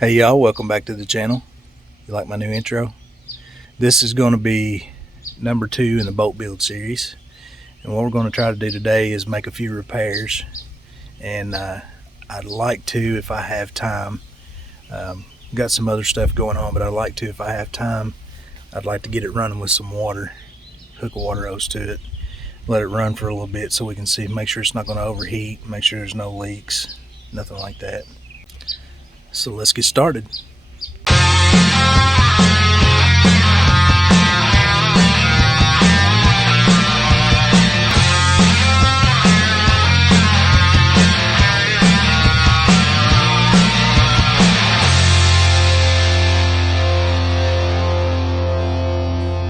Hey y'all, welcome back to the channel. You like my new intro? This is going to be number 2 in the boat build series, and what we're going to try to do today is make a few repairs. And I'd like to, if I have time, got some other stuff going on, but I'd like to, if I have time, I'd like to get it running with some water, hook a water hose to it, let it run for a little bit so we can see, make sure it's not going to overheat, make sure there's no leaks, nothing like that. So let's get started.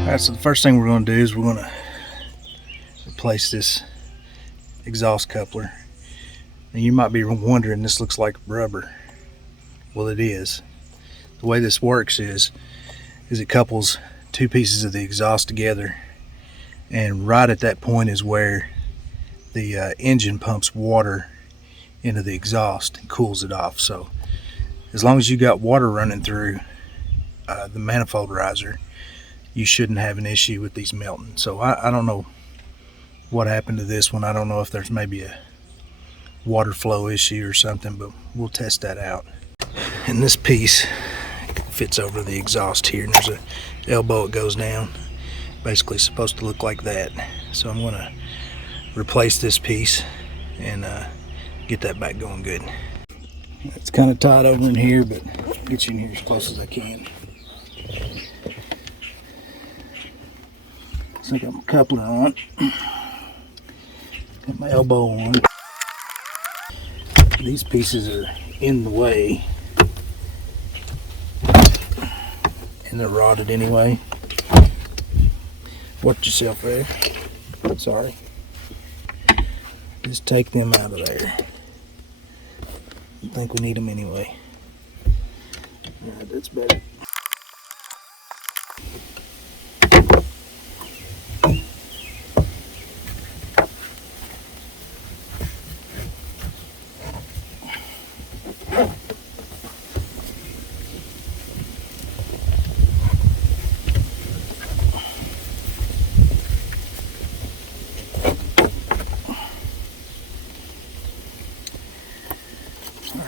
Alright, so the first thing we're going to do is we're going to replace this exhaust coupler. And you might be wondering, this looks like rubber. Well, it is. The way this works is it couples two pieces of the exhaust together, and right at that point is where the engine pumps water into the exhaust and cools it off. So as long as you got water running through the manifold riser, you shouldn't have an issue with these melting. So I don't know what happened to this one. I don't know if there's maybe a water flow issue or something, but we'll test that out. And this piece fits over the exhaust here, and there's a elbow it goes down. Basically supposed to look like that. So I'm going to replace this piece and get that back going good. It's kind of tight over in here, but I'll get you in here as close as I can. So I got my coupler on, got my elbow on. These pieces are in the way, and they're rotted anyway. Watch yourself there. Sorry. Just take them out of there. I think we need them anyway. Alright, that's better.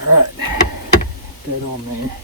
Alright, that on there.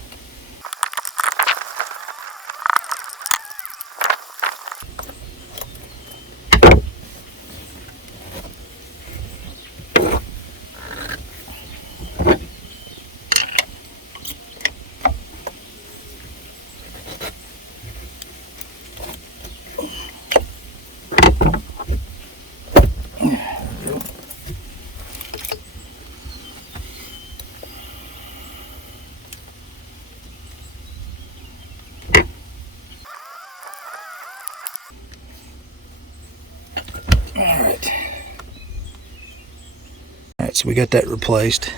Alright, so we got that replaced.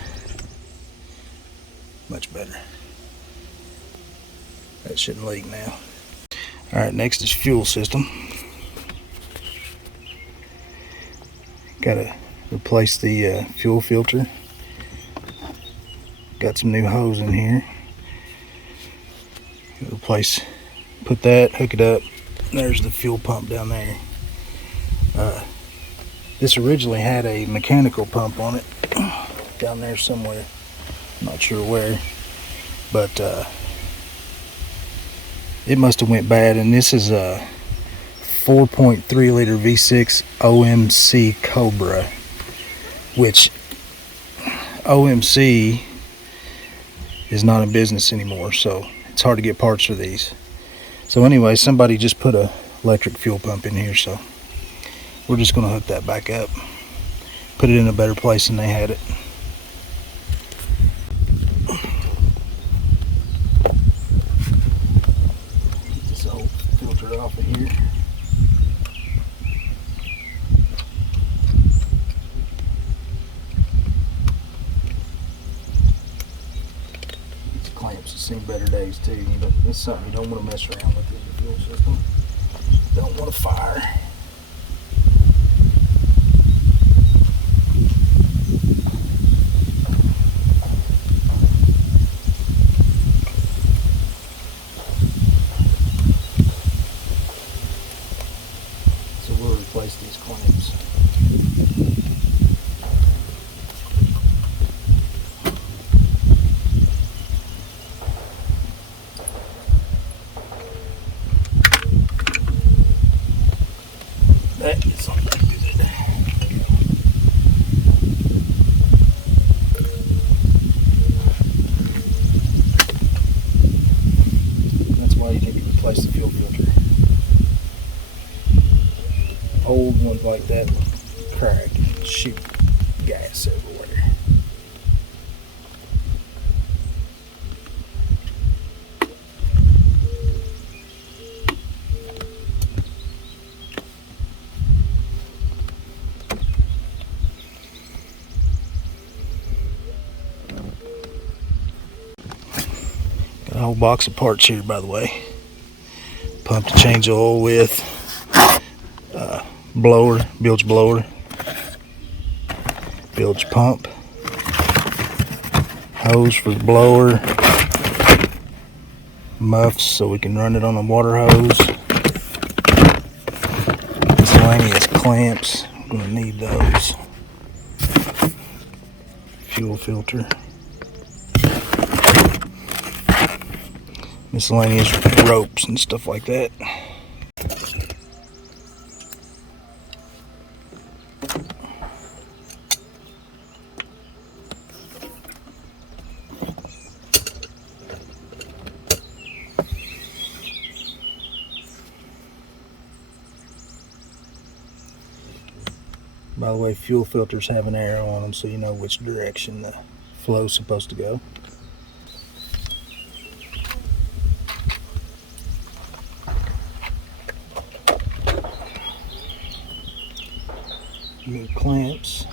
Much better. That shouldn't leak now. Alright, next is fuel system. Gotta replace the fuel filter. Got some new hose in here. Replace, put that, hook it up. There's the fuel pump down there. This originally had a mechanical pump on it down there somewhere, not sure where, but it must have went bad. And this is a 4.3 liter V6 OMC Cobra, which OMC is not in business anymore, so it's hard to get parts for these. So anyway, somebody just put a electric fuel pump in here, so we're just going to hook that back up, put it in a better place than they had it. Get this old filter off of here. These clamps have seen better days too. It's something you don't want to mess around with in your fuel system. Don't want to fire. look like that crack, shoot gas everywhere. Got a whole box of parts here, by the way. Pump to change oil with, blower, bilge blower, bilge pump, hose for the blower, muffs so we can run it on a water hose, miscellaneous clamps, I'm going to need those, fuel filter, miscellaneous ropes and stuff like that. By the way, fuel filters have an arrow on them so you know which direction the flow is supposed to go. New clamps.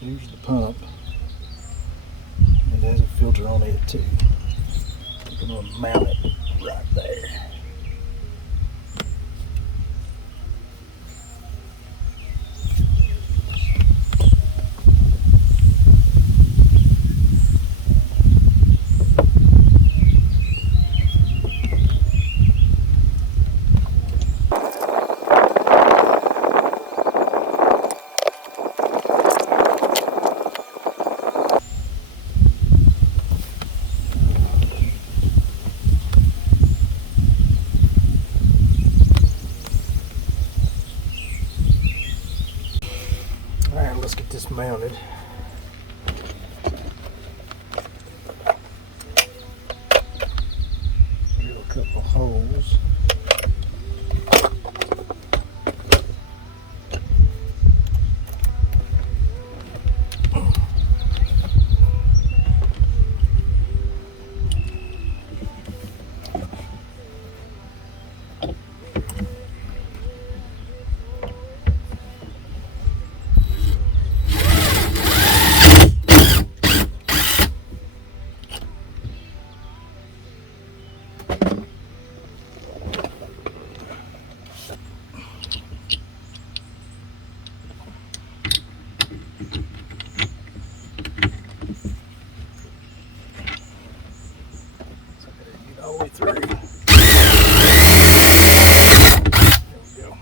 Here's the pump. It has a filter on it too. I'm going to mount it right there. Alright, let's get this mounted. Drill a couple holes. All the way through. There we go.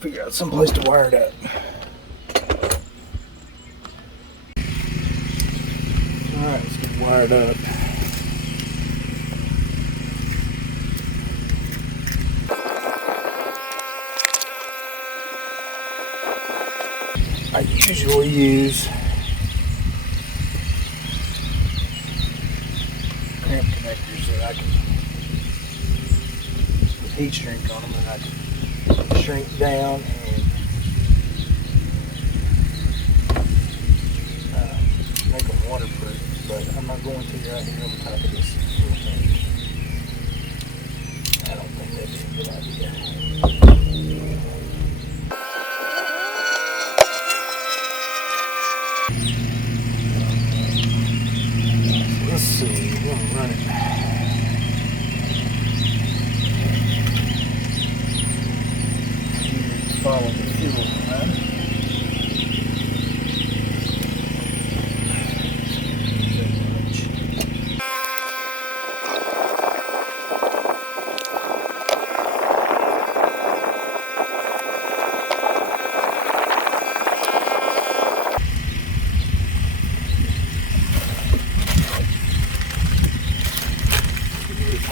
Figure out some place to wire it up. Alright, let's get wired up. I usually use clamp connectors that I can put heat shrink on them, and I can shrink down and make them waterproof. But I'm not going to right here on the top of this little thing. I don't think that'd be a good idea. Let's see, we're going to run it. Follow the fuel line.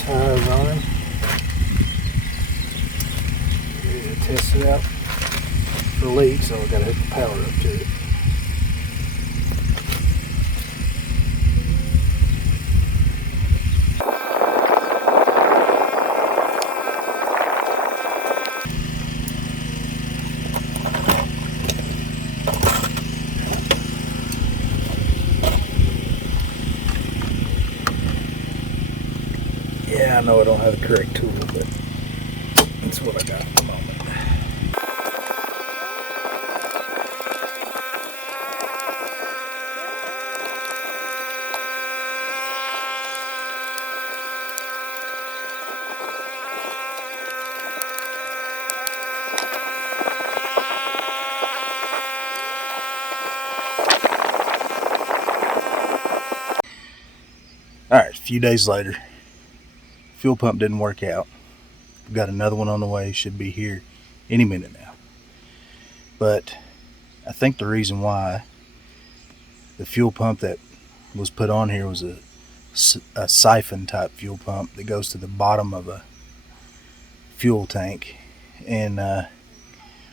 Tires on him. Ready to test it out for leaks, so I've got to hook the power up to it. Yeah, I know I don't have the correct tool, but that's what I got at the moment. Alright, a few days later. Fuel pump didn't work out. We've got another one on the way, should be here any minute now. But I think the reason why the fuel pump that was put on here was a siphon type fuel pump that goes to the bottom of a fuel tank, and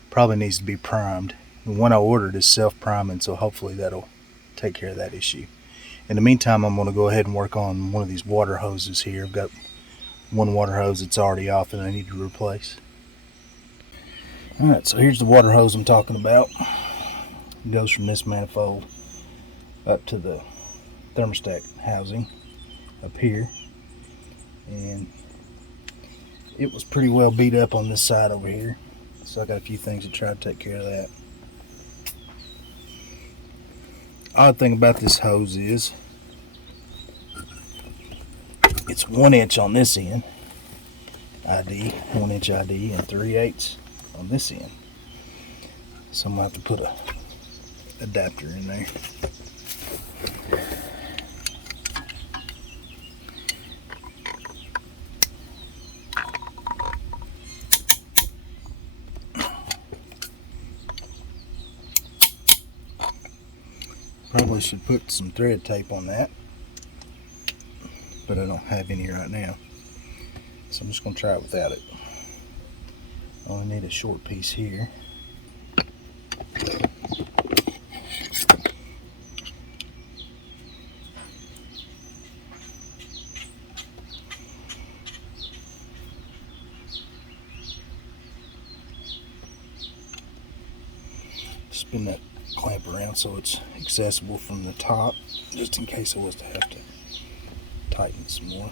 probably needs to be primed. The one I ordered is self-priming, so hopefully that'll take care of that issue. In the meantime, I'm going to go ahead and work on one of these water hoses here. I've got one water hose that's already off and I need to replace. Alright, so here's the water hose I'm talking about. It goes from this manifold up to the thermostat housing up here, and it was pretty well beat up on this side over here, so I got a few things to try to take care of that. Odd thing about this hose is it's 1 inch on this end, ID, 1 inch ID, and 3/8 on this end. So I'm gonna have to put a adapter in there. Probably should put some thread tape on that, but I don't have any right now, so I'm just going to try it without it. I only need a short piece here. Spin that clamp around so it's accessible from the top, just in case I was to have to tighten some more.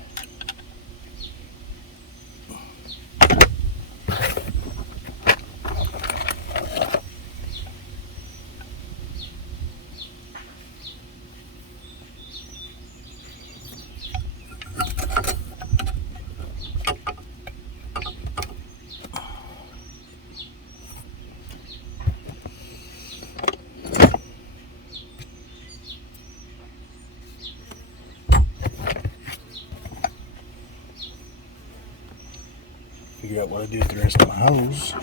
Figure out what I do with the rest of my hose.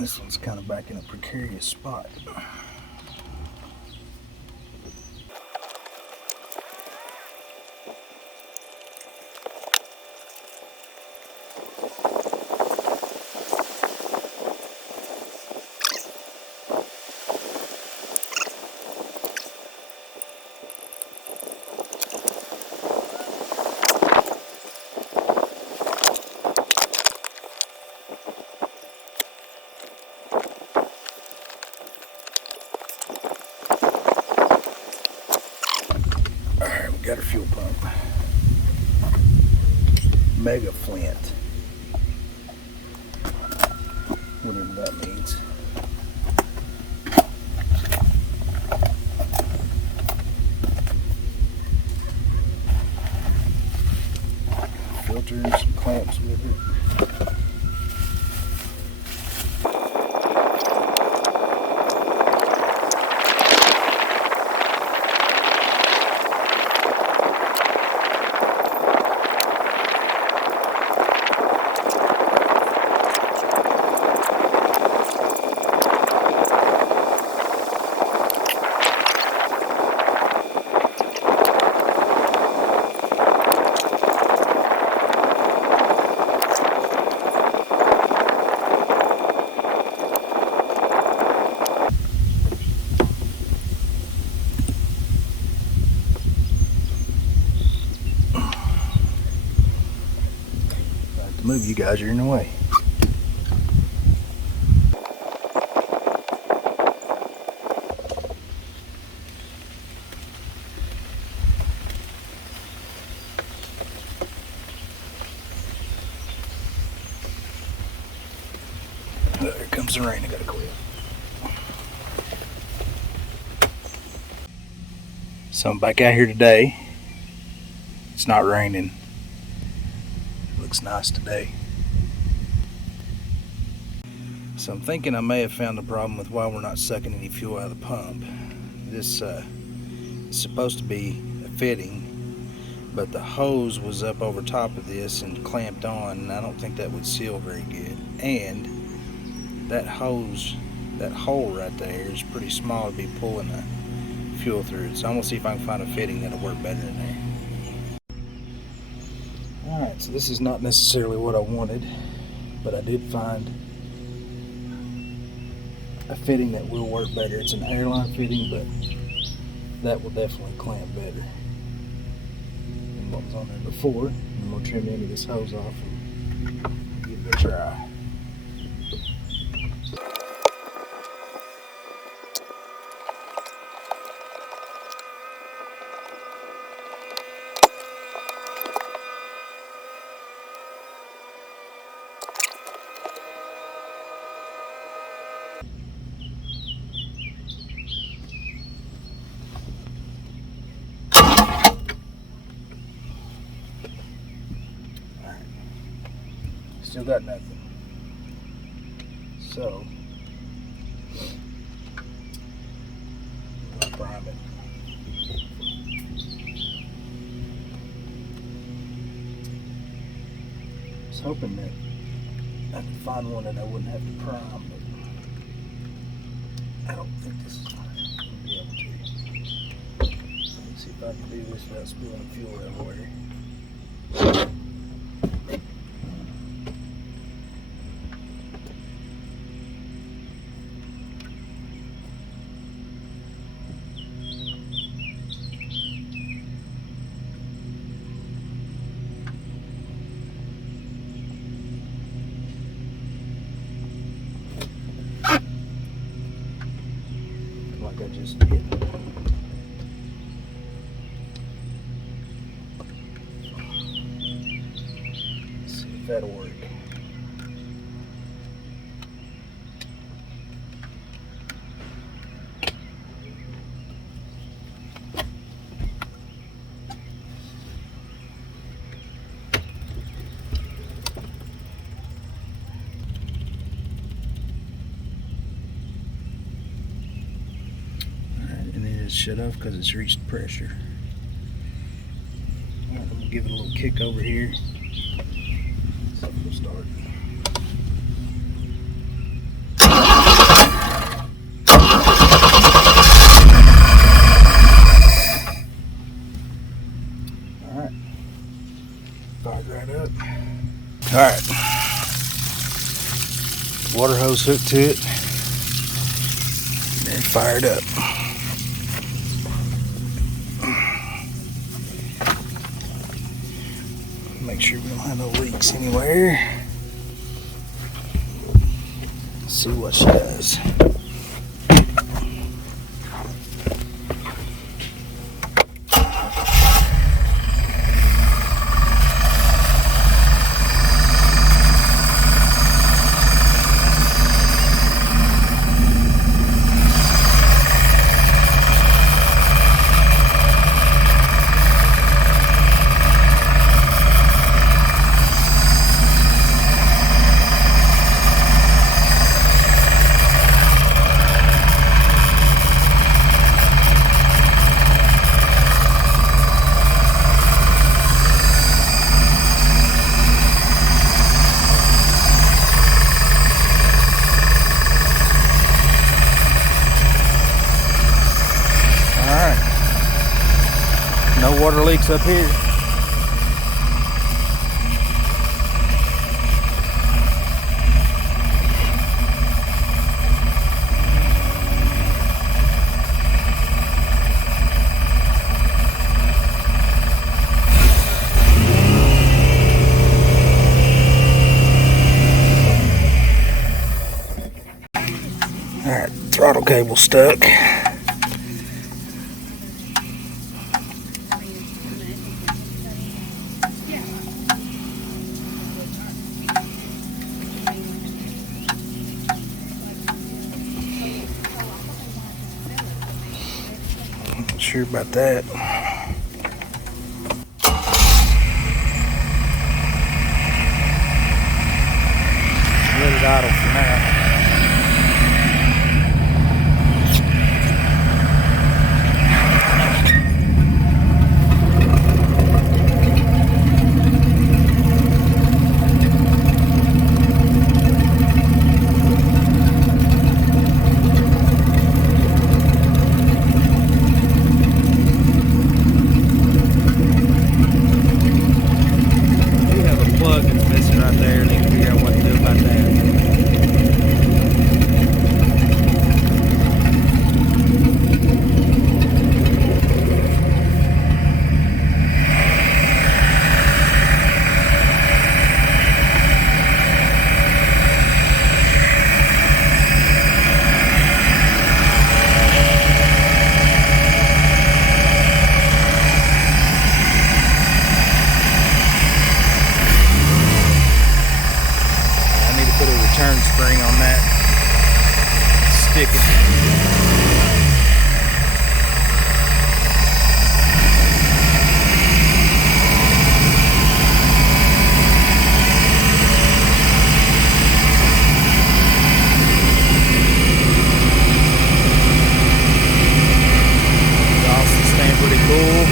This one's kind of back in a precarious spot. Got a fuel pump. Mega Flint. Whatever that means. Filter and some clamps with it. Move, you guys are in the way. Here comes the rain, I gotta quit. So I'm back out here today. It's not raining. Looks nice today. So I'm thinking I may have found a problem with why we're not sucking any fuel out of the pump. This is supposed to be a fitting, but the hose was up over top of this and clamped on, and I don't think that would seal very good. And that hose, that hole right there is pretty small to be pulling the fuel through. So I'm gonna see if I can find a fitting that'll work better in there. Alright, so this is not necessarily what I wanted, but I did find a fitting that will work better. It's an airline fitting, but that will definitely clamp better than what was on there before. I'm going to trim the end of this hose off and give it a try. Still got nothing. So I'll prime it. I was hoping that I could find one that I wouldn't have to prime, but I don't think this is going to be able to. Let's see if I can do this without spilling fuel everywhere. Like I just did. Let's see if that'll work. Shut off because it's reached pressure. Alright, I'm going to give it a little kick over here. So we'll start. Fired right up. Alright. Water hose hooked to it. And then fired up. Make sure we don't have no leaks anywhere. Let's see what she does. No water leaks up here. Alright, throttle cable stuck. Not sure about that. Let it idle for now. Turn spring on that, stick it. Exhaust is staying pretty cool.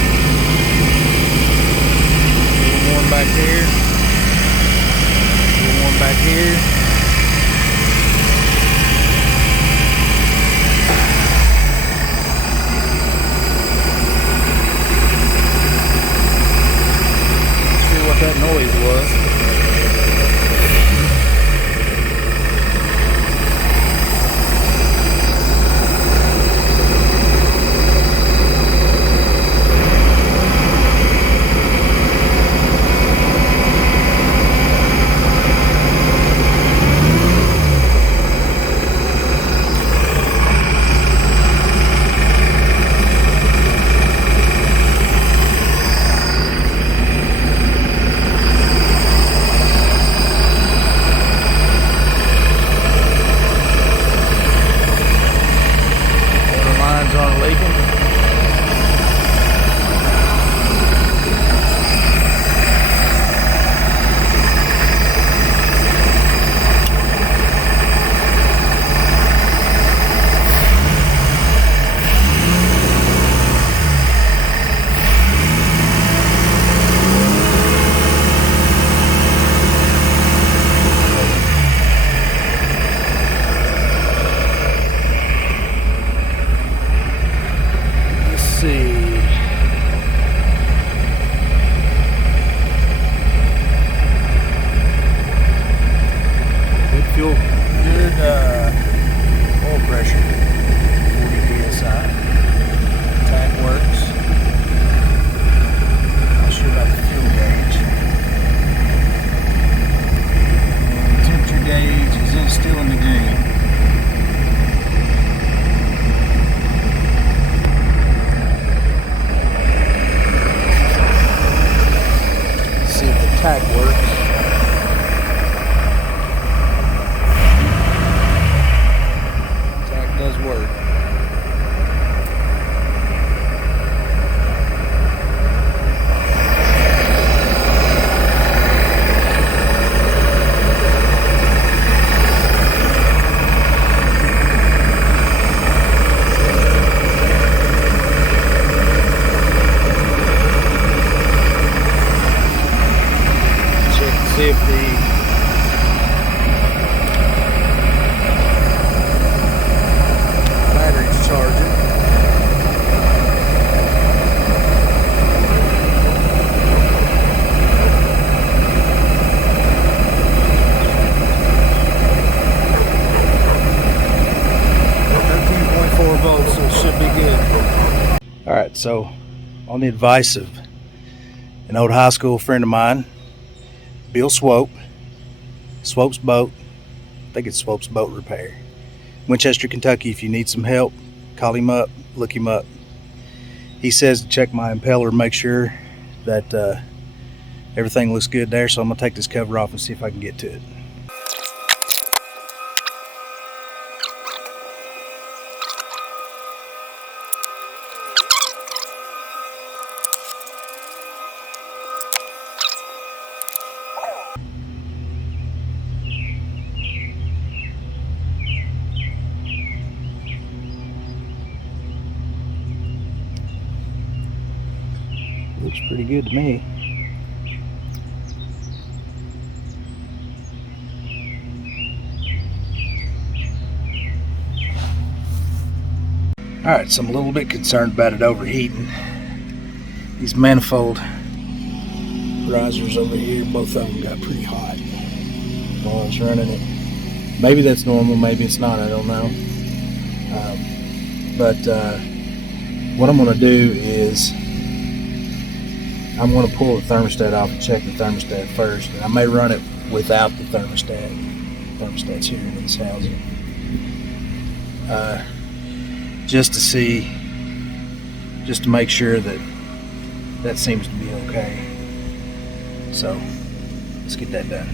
A little warm back here. A little warm back here. That noise was. tack works. Tack does work. See if the battery's charging. Volts, so it should be good. Alright, so on the advice of an old high school friend of mine, Bill Swope, Swope's Boat, I think it's Swope's Boat Repair, Winchester, Kentucky. If you need some help, call him up, look him up. He says to check my impeller, make sure that everything looks good there, so I'm going to take this cover off and see if I can get to it. Looks pretty good to me. Alright, so I'm a little bit concerned about it overheating. These manifold risers over here, both of them got pretty hot while I was running it. Maybe that's normal, maybe it's not, I don't know. But what I'm going to do is I'm going to pull the thermostat off and check the thermostat first. And I may run it without the thermostat. Thermostat's here in this housing. Just to see, just to make sure that that seems to be okay. So let's get that done.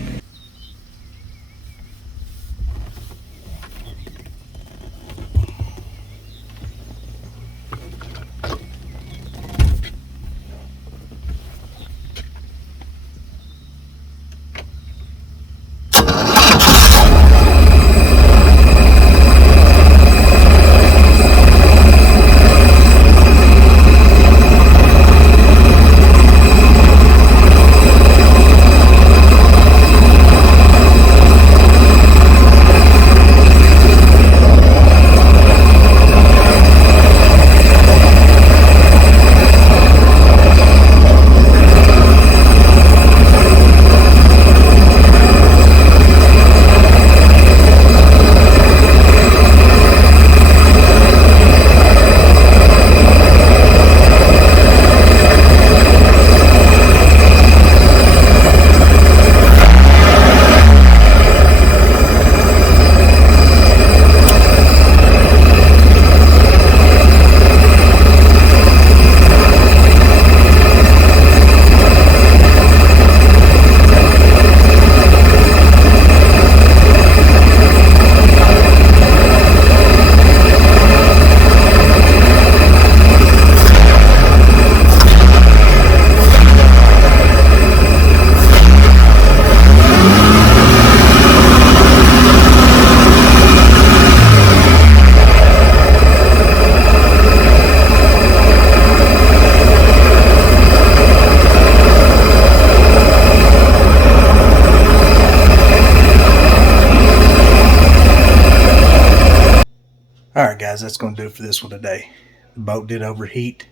Alright guys, that's going to do it for this one today. The boat did overheat,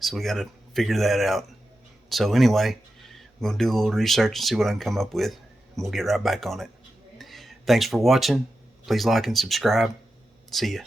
so we got to figure that out. So anyway, I'm going to do a little research and see what I can come up with, and we'll get right back on it. Thanks for watching. Please like and subscribe. See ya.